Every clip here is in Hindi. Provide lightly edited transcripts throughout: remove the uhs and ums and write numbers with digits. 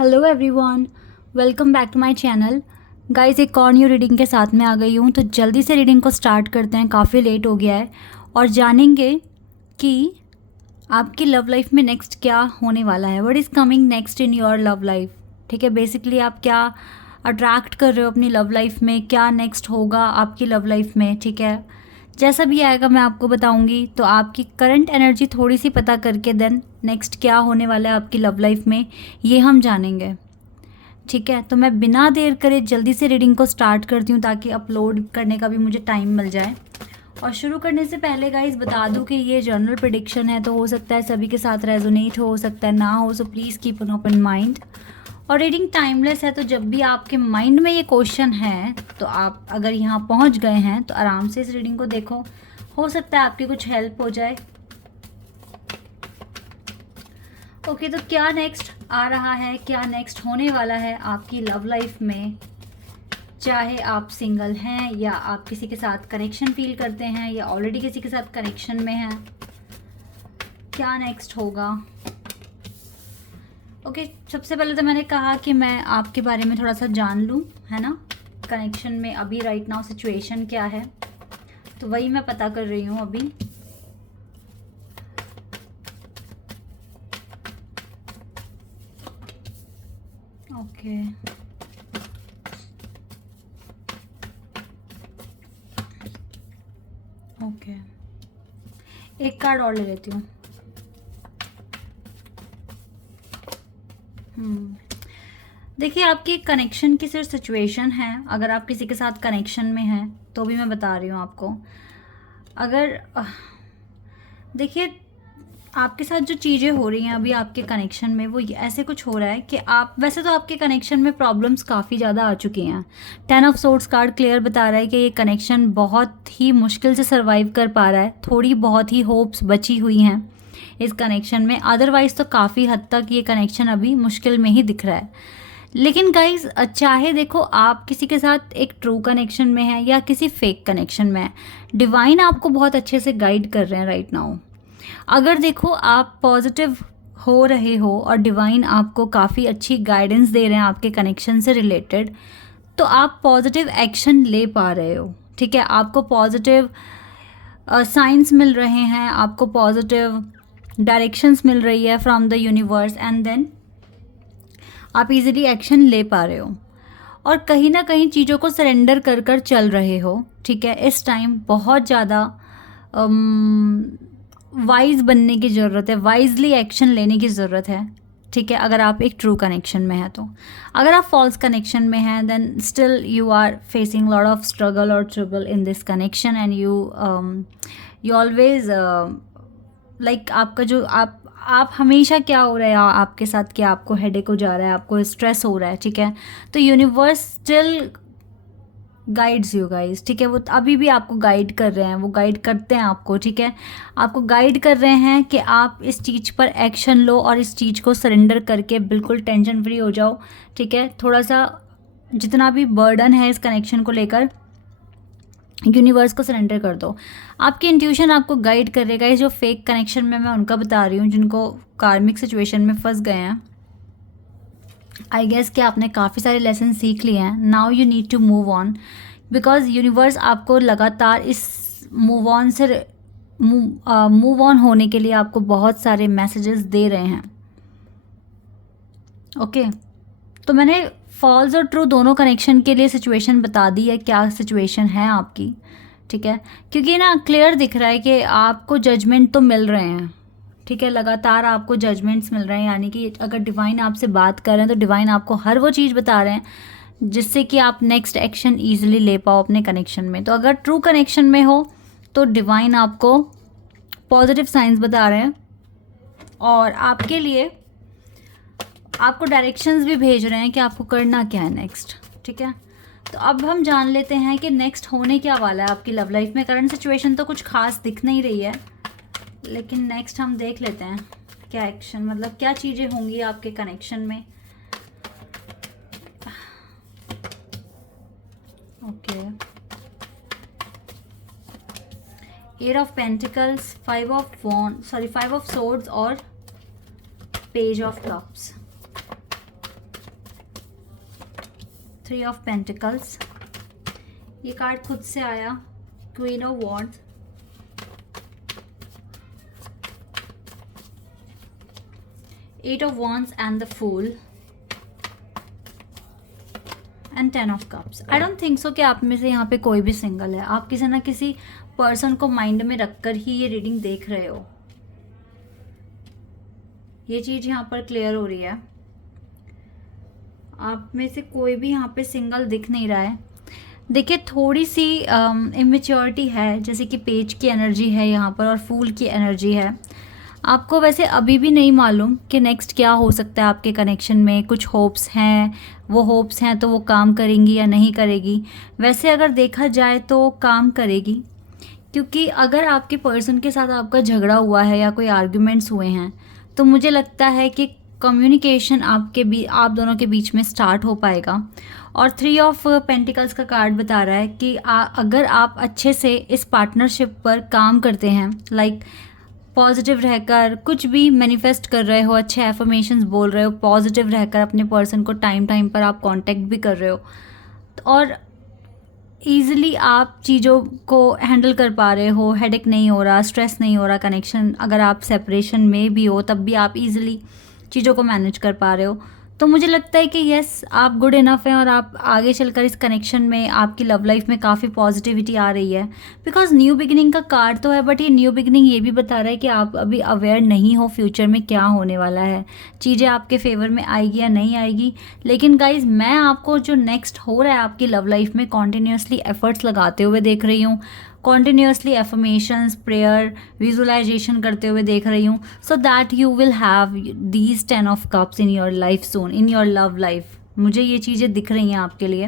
Hello everyone, welcome back to my channel. Guys, एक और न्यू रीडिंग के साथ में आ गई हूँ, तो जल्दी से रीडिंग को स्टार्ट करते हैं। काफ़ी लेट हो गया है और जानेंगे कि आपकी लव लाइफ में नेक्स्ट क्या होने वाला है। What is coming next in your love life. ठीक है, बेसिकली आप क्या अट्रैक्ट कर रहे हो अपनी लव लाइफ में, क्या नेक्स्ट होगा आपकी लव लाइफ में। ठीक है, जैसा भी आएगा मैं आपको बताऊंगी। तो आपकी करंट एनर्जी थोड़ी सी पता करके देन नेक्स्ट क्या होने वाला है आपकी लव लाइफ में, ये हम जानेंगे। ठीक है, तो मैं बिना देर करे जल्दी से रीडिंग को स्टार्ट करती हूँ ताकि अपलोड करने का भी मुझे टाइम मिल जाए। और शुरू करने से पहले गाइस बता दूं कि ये जनरल प्रेडिक्शन है, तो हो सकता है सभी के साथ रेजोनेट हो सकता है ना हो, so please keep an open mind. और रीडिंग टाइमलेस है, तो जब भी आपके माइंड में ये क्वेश्चन है तो आप अगर यहाँ पहुँच गए हैं तो आराम से इस रीडिंग को देखो, हो सकता है आपकी कुछ हेल्प हो जाए। ओके, तो क्या नेक्स्ट आ रहा है, क्या नेक्स्ट होने वाला है आपकी लव लाइफ में। चाहे आप सिंगल हैं या आप किसी के साथ कनेक्शन फील करते हैं या ऑलरेडी किसी के साथ कनेक्शन में हैं, क्या नेक्स्ट होगा। ओके, सबसे पहले तो मैंने कहा कि मैं आपके बारे में थोड़ा सा जान लूँ, है ना। कनेक्शन में अभी राइट नाउ सिचुएशन क्या है, तो वही मैं पता कर रही हूँ अभी। ओके, ओके, एक कार्ड और ले लेती हूँ। देखिए, आपकी कनेक्शन की सिर्फ सिचुएशन है। अगर आप किसी के साथ कनेक्शन में हैं तो भी मैं बता रही हूँ आपको। अगर देखिए, आपके साथ जो चीज़ें हो रही हैं अभी आपके कनेक्शन में, वो ऐसे कुछ हो रहा है कि आप वैसे तो आपके कनेक्शन में प्रॉब्लम्स काफ़ी ज़्यादा आ चुकी हैं। 10 ऑफ सोर्ड्स कार्ड क्लियर बता रहा है कि ये कनेक्शन बहुत ही मुश्किल से सर्वाइव कर पा रहा है। थोड़ी बहुत ही होप्स बची हुई हैं इस कनेक्शन में, अदरवाइज़ तो काफ़ी हद तक ये कनेक्शन अभी मुश्किल में ही दिख रहा है। लेकिन गाइज, चाहे देखो आप किसी के साथ एक ट्रू कनेक्शन में है या किसी फेक कनेक्शन में है, डिवाइन आपको बहुत अच्छे से गाइड कर रहे हैं राइट नाउ। अगर देखो आप पॉजिटिव हो रहे हो और डिवाइन आपको काफ़ी अच्छी गाइडेंस दे रहे हैं आपके कनेक्शन से रिलेटेड, तो आप पॉजिटिव एक्शन ले पा रहे हो। ठीक है, आपको पॉजिटिव साइंस मिल रहे हैं, आपको पॉजिटिव डायरेक्शंस मिल रही है from the universe, and then आप इजीली एक्शन ले पा रहे हो और कहीं ना कहीं चीज़ों को सरेंडर कर कर चल रहे हो। ठीक है, इस टाइम बहुत ज़्यादा वाइज बनने की ज़रूरत है, वाइजली एक्शन लेने की ज़रूरत है। ठीक है, अगर आप एक ट्रू कनेक्शन में हैं तो। अगर आप फॉल्स कनेक्शन में हैं then still you are facing lot of struggle और trouble in this connection, and you always like आपका जो आप हमेशा क्या हो रहा है आपके साथ कि आपको हेडेक हो जा रहा है, आपको स्ट्रेस हो रहा है। ठीक है, तो universe still guides you guys. ठीक है, वो अभी भी आपको गाइड कर रहे हैं, वो गाइड करते हैं आपको। ठीक है, आपको गाइड कर रहे हैं कि आप इस चीज़ पर एक्शन लो और इस चीज़ को सरेंडर करके बिल्कुल टेंशन फ्री हो जाओ। ठीक है, थोड़ा सा जितना भी बर्डन है इस कनेक्शन को लेकर यूनिवर्स को सरेंडर कर दो। आपकी इंट्यूशन आपको गाइड करेगा। इस जो फेक कनेक्शन में मैं उनका बता रही हूँ जिनको कार्मिक सिचुएशन में फंस गए हैं। आई गेस कि आपने काफ़ी सारे लेसन सीख लिए हैं। Now you need to move on, because universe आपको लगातार इस मूव ऑन से मूव ऑन होने के लिए आपको बहुत सारे मैसेजेस दे रहे हैं। ओके, तो मैंने फॉल्स और ट्रू दोनों कनेक्शन के लिए सिचुएशन बता दी है, क्या सिचुएशन है आपकी। ठीक है, क्योंकि ना क्लियर दिख रहा है कि आपको जजमेंट तो मिल रहे हैं। ठीक है, लगातार आपको जजमेंट्स मिल रहे हैं, यानी कि अगर डिवाइन आपसे बात कर रहे हैं तो डिवाइन आपको हर वो चीज़ बता रहे हैं जिससे कि आप नेक्स्ट एक्शन ईजिली ले पाओ अपने कनेक्शन में। तो अगर ट्रू कनेक्शन में हो तो डिवाइन आपको पॉजिटिव साइंस बता रहे हैं और आपके लिए आपको डायरेक्शंस भी भेज रहे हैं कि आपको करना क्या है नेक्स्ट। ठीक है, तो अब हम जान लेते हैं कि नेक्स्ट होने क्या वाला है आपकी लव लाइफ में। करंट सिचुएशन तो कुछ खास दिख नहीं रही है, लेकिन नेक्स्ट हम देख लेते हैं क्या एक्शन, मतलब क्या चीज़ें होंगी आपके कनेक्शन में। Okay, 8 of pentacles, 5 of swords और page of cups. 3 of pentacles, ये कार्ड खुद से आया, queen of wands, eight of wands and the fool and 10 of cups. I don't think so कि आप में से यहाँ पे कोई भी सिंगल है। आप किसी ना किसी पर्सन को माइंड में रखकर ही ये रीडिंग देख रहे हो, ये चीज़ यहाँ पर क्लियर हो रही है। आप में से कोई भी यहाँ पे सिंगल दिख नहीं रहा है। देखिए थोड़ी सी इमेच्योरिटी है, जैसे कि पेज की एनर्जी है यहाँ पर और फूल की एनर्जी है। आपको वैसे अभी भी नहीं मालूम कि नेक्स्ट क्या हो सकता है आपके कनेक्शन में। कुछ होप्स हैं, वो होप्स हैं तो वो काम करेंगी या नहीं करेगी। वैसे अगर देखा जाए तो काम करेगी, क्योंकि अगर आपके पर्सन के साथ आपका झगड़ा हुआ है या कोई आर्ग्यूमेंट्स हुए हैं तो मुझे लगता है कि कम्युनिकेशन आप दोनों के बीच में स्टार्ट हो पाएगा। और 3 ऑफ पेंटिकल्स का कार्ड बता रहा है कि अगर आप अच्छे से इस पार्टनरशिप पर काम करते हैं, लाइक पॉजिटिव रहकर कुछ भी मैनिफेस्ट कर रहे हो, अच्छे एफर्मेशंस बोल रहे हो, पॉजिटिव रहकर अपने पर्सन को टाइम पर आप कांटेक्ट भी कर रहे हो और ईज़िली आप चीज़ों को हैंडल कर पा रहे हो, हेडेक नहीं हो रहा, स्ट्रेस नहीं हो रहा कनेक्शन। अगर आप सेपरेशन में भी हो तब भी आप इजीली चीज़ों को मैनेज कर पा रहे हो, तो मुझे लगता है कि यस आप गुड इनफ हैं और आप आगे चलकर इस कनेक्शन में, आपकी लव लाइफ में काफ़ी पॉजिटिविटी आ रही है। बिकॉज न्यू बिगिनिंग का कार्ड तो है, बट ये न्यू बिगिनिंग ये भी बता रहा है कि आप अभी अवेयर नहीं हो फ्यूचर में क्या होने वाला है, चीज़ें आपके फेवर में आएगी या नहीं आएगी। लेकिन गाइज मैं आपको जो नेक्स्ट हो रहा है आपकी लव लाइफ में कॉन्टिन्यूसली एफर्ट्स लगाते हुए देख रही हूँ, कॉन्टिन्यूसली एफर्मेशंस, प्रेयर, विजुअलाइजेशन करते हुए देख रही हूँ, so that you will have these 10 of cups in your life soon, in your love life. मुझे ये चीज़ें दिख रही हैं आपके लिए।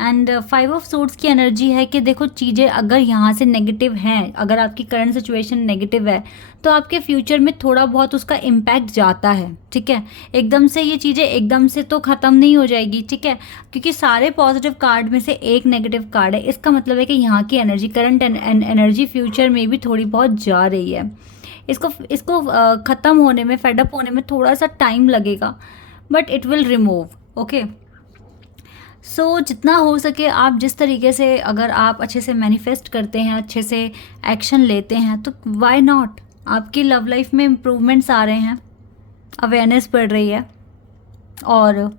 एंड 5 ऑफ सोर्ड्स की एनर्जी है कि देखो चीज़ें अगर यहाँ से नेगेटिव हैं, अगर आपकी करंट सिचुएशन नेगेटिव है तो आपके फ्यूचर में थोड़ा बहुत उसका इम्पैक्ट जाता है, ठीक है। एकदम से ये चीज़ें एकदम से तो ख़त्म नहीं हो जाएगी, ठीक है, क्योंकि सारे पॉजिटिव कार्ड में से एक नेगेटिव कार्ड है। इसका मतलब है कि यहाँ की एनर्जी, करंट एनर्जी फ्यूचर में भी थोड़ी बहुत जा रही है। इसको ख़त्म होने में, फेडअप होने में थोड़ा सा टाइम लगेगा, but it will remove. Okay, so जितना हो सके आप जिस तरीके से, अगर आप अच्छे से मैनिफेस्ट करते हैं, अच्छे से एक्शन लेते हैं, तो व्हाई नॉट, आपकी लव लाइफ में इम्प्रूवमेंट्स आ रहे हैं, अवेयरनेस बढ़ रही है। और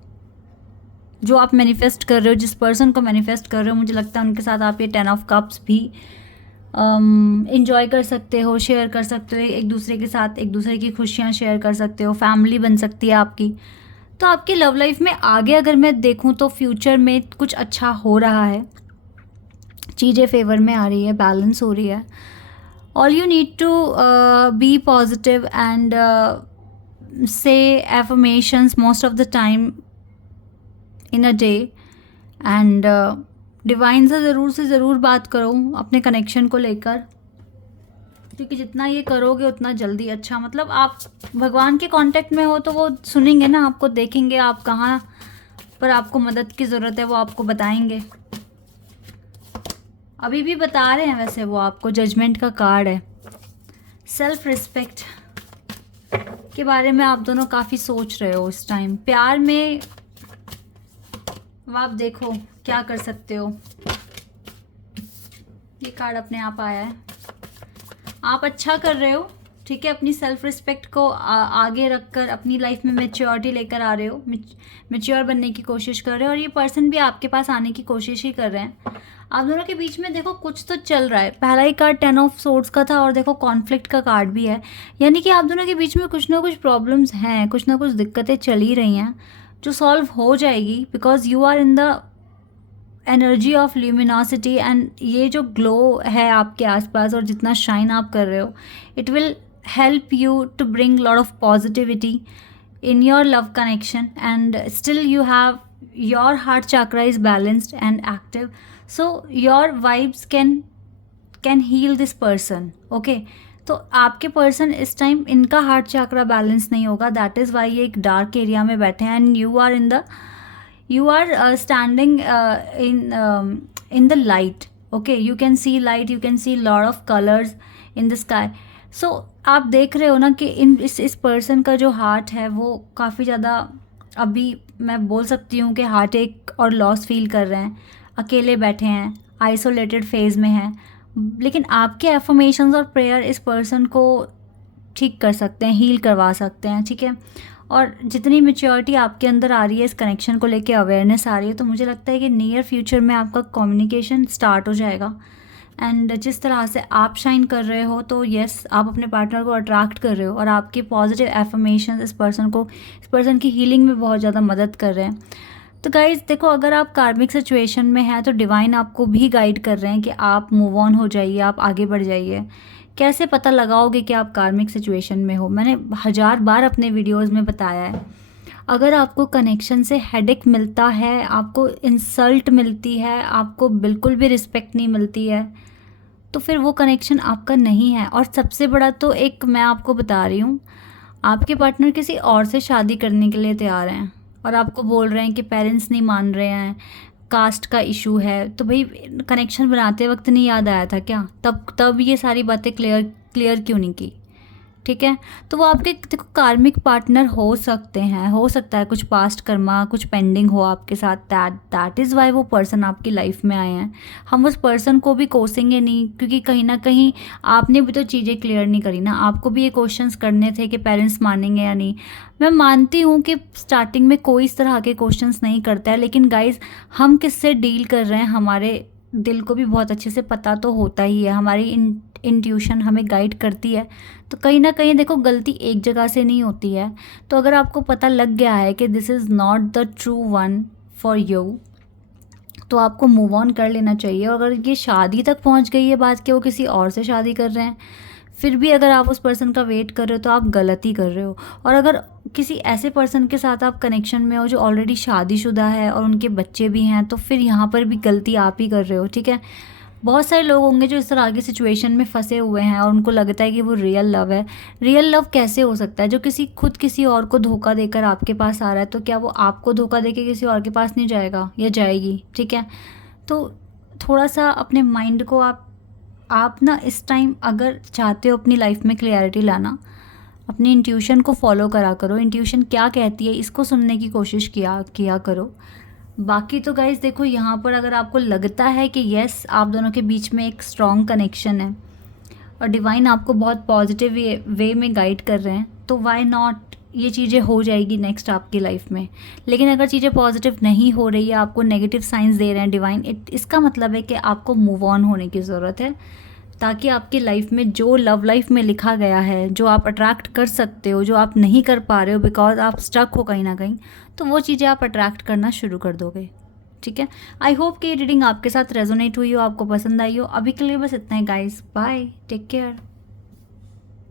जो आप मैनिफेस्ट कर रहे हो, जिस पर्सन को मैनिफेस्ट कर रहे हो, मुझे लगता है उनके साथ आप ये 10 ऑफ कप्स भी इंजॉय कर सकते हो, शेयर कर सकते हो एक दूसरे के साथ, एक दूसरे की खुशियाँ शेयर कर सकते हो, फैमिली बन सकती है आपकी। तो आपकी लव लाइफ में आगे अगर मैं देखूं तो फ्यूचर में कुछ अच्छा हो रहा है, चीज़ें फेवर में आ रही है, बैलेंस हो रही है। All you need to be positive and say affirmations most of the time in a day. And divine से ज़रूर बात करो अपने कनेक्शन को लेकर, क्योंकि जितना ये करोगे उतना जल्दी अच्छा, मतलब आप भगवान के कांटेक्ट में हो तो वो सुनेंगे ना, आपको देखेंगे, आप कहाँ पर आपको मदद की ज़रूरत है वो आपको बताएंगे। अभी भी बता रहे हैं वैसे वो आपको, जजमेंट का कार्ड है। सेल्फ रिस्पेक्ट के बारे में आप दोनों काफ़ी सोच रहे हो इस टाइम। प्यार में आप देखो क्या कर सकते हो, ये कार्ड अपने आप आया है। आप अच्छा कर रहे हो, ठीक है, अपनी सेल्फ रिस्पेक्ट को आगे रखकर अपनी लाइफ में मैच्योरिटी लेकर आ रहे हो, मैच्योर बनने की कोशिश कर रहे हो, और ये पर्सन भी आपके पास आने की कोशिश ही कर रहे हैं। आप दोनों के बीच में देखो कुछ तो चल रहा है। पहला ही कार्ड 10 ऑफ सोर्ड्स का था और देखो कॉन्फ्लिक्ट का कार्ड भी है, यानी कि आप दोनों के बीच में कुछ ना कुछ प्रॉब्लम्स हैं, कुछ ना कुछ दिक्कतें चल ही रही हैं जो सॉल्व हो जाएगी, because you are in the energy of luminosity. And ये जो ग्लो है आपके आसपास और जितना शाइन आप कर रहे हो, it will help you to bring lot of positivity in your love connection, and still you have your heart chakra is balanced and active, so your vibes can heal this person. Okay, तो आपके पर्सन इस टाइम, इनका हार्ट चक्रा बैलेंस नहीं होगा, दैट इज़ वाई ये एक डार्क एरिया में बैठे हैं, and you are standing in the light. Okay, you can see light, you can see lot of colors in the sky. सो आप देख रहे हो ना कि इस पर्सन का जो हार्ट है वो काफ़ी ज़्यादा अभी मैं बोल सकती हूँ कि हार्ट एक और लॉस फील कर रहे हैं, अकेले बैठे हैं, आइसोलेटेड फेज़ में हैं, लेकिन आपके एफर्मेशंस और प्रेयर इस पर्सन को ठीक कर सकते हैं, हील करवा सकते हैं, ठीक है। और जितनी मैच्योरिटी आपके अंदर आ रही है, इस कनेक्शन को लेके अवेयरनेस आ रही है, तो मुझे लगता है कि नियर फ्यूचर में आपका कम्युनिकेशन स्टार्ट हो जाएगा। एंड जिस तरह से आप शाइन कर रहे हो, तो यस, आप अपने पार्टनर को अट्रैक्ट कर रहे हो, और आपके पॉजिटिव एफर्मेशन इस पर्सन की हीलिंग में बहुत ज़्यादा मदद कर रहे हैं। तो गाइज देखो, अगर आप कार्मिक सिचुएशन में हैं तो डिवाइन आपको भी गाइड कर रहे हैं कि आप मूव ऑन हो जाइए, आप आगे बढ़ जाइए। कैसे पता लगाओगे कि आप कार्मिक सिचुएशन में हो? मैंने 1000 बार अपने वीडियोस में बताया है। अगर आपको कनेक्शन से हेडेक मिलता है, आपको इंसल्ट मिलती है, आपको बिल्कुल भी रिस्पेक्ट नहीं मिलती है, तो फिर वो कनेक्शन आपका नहीं है। और सबसे बड़ा तो एक मैं आपको बता रही हूँ, आपके पार्टनर किसी और से शादी करने के लिए तैयार हैं और आपको बोल रहे हैं कि पेरेंट्स नहीं मान रहे हैं, कास्ट का इशू है। तो भाई, कनेक्शन बनाते वक्त नहीं याद आया था क्या? तब ये सारी बातें क्लियर क्यों नहीं की? ठीक है। तो वो आपके देखो कार्मिक पार्टनर हो सकते हैं, हो सकता है कुछ पास्ट कर्मा, कुछ पेंडिंग हो आपके साथ। दैट इज़ वाई वो पर्सन आपकी लाइफ में आए हैं। हम उस पर्सन को भी कोसेंगे नहीं, क्योंकि कहीं ना कहीं आपने भी तो चीज़ें क्लियर नहीं करी ना। आपको भी ये क्वेश्चंस करने थे कि पेरेंट्स मानेंगे या नहीं। मैं मानती हूँ कि स्टार्टिंग में कोई इस तरह के क्वेश्चंस नहीं करता है, लेकिन गाइज, हम किससे डील कर रहे हैं, हमारे दिल को भी बहुत अच्छे से पता तो होता ही है। हमारी इंट्यूशन हमें गाइड करती है। तो कहीं ना कहीं देखो, गलती एक जगह से नहीं होती है। तो अगर आपको पता लग गया है कि this is not the true one for you, तो आपको मूव ऑन कर लेना चाहिए। और अगर ये शादी तक पहुंच गई है बात कि वो किसी और से शादी कर रहे हैं, फिर भी अगर आप उस पर्सन का वेट कर रहे हो तो आप गलती कर रहे हो। और अगर किसी ऐसे पर्सन के साथ आप कनेक्शन में हो जो ऑलरेडी शादीशुदा है और उनके बच्चे भी हैं, तो फिर यहाँ पर भी गलती आप ही कर रहे हो, ठीक है। बहुत सारे लोग होंगे जो इस तरह की सिचुएशन में फंसे हुए हैं और उनको लगता है कि वो रियल लव है। रियल लव कैसे हो सकता है? जो किसी और को धोखा देकर आपके पास आ रहा है, तो क्या वो आपको धोखा देके किसी और के पास नहीं जाएगा या जाएगी? ठीक है। तो थोड़ा सा अपने माइंड को आप ना इस टाइम, अगर चाहते हो अपनी लाइफ में क्लियरिटी लाना, अपनी इंट्यूशन को फॉलो करा करो। इंट्यूशन क्या कहती है, इसको सुनने की कोशिश किया करो। बाकी तो गाइज देखो, यहाँ पर अगर आपको लगता है कि यस, आप दोनों के बीच में एक स्ट्रॉन्ग कनेक्शन है और डिवाइन आपको बहुत पॉजिटिव वे में गाइड कर रहे हैं, तो वाई नॉट, ये चीज़ें हो जाएगी नेक्स्ट आपकी लाइफ में। लेकिन अगर चीज़ें पॉजिटिव नहीं हो रही है, आपको नेगेटिव साइंस दे रहे हैं डिवाइन, इसका मतलब है कि आपको मूव ऑन होने की ज़रूरत है, ताकि आपकी लाइफ में जो लव लाइफ में लिखा गया है, जो आप अट्रैक्ट कर सकते हो, जो आप नहीं कर पा रहे हो बिकॉज आप स्टक हो कहीं ना कहीं, तो वो चीज़ें आप अट्रैक्ट करना शुरू कर दोगे, ठीक है। आई होप कि ये रीडिंग आपके साथ रेजोनेट हुई हो, आपको पसंद आई हो। अभी के लिए बस इतना ही गाइस, बाय, टेक केयर।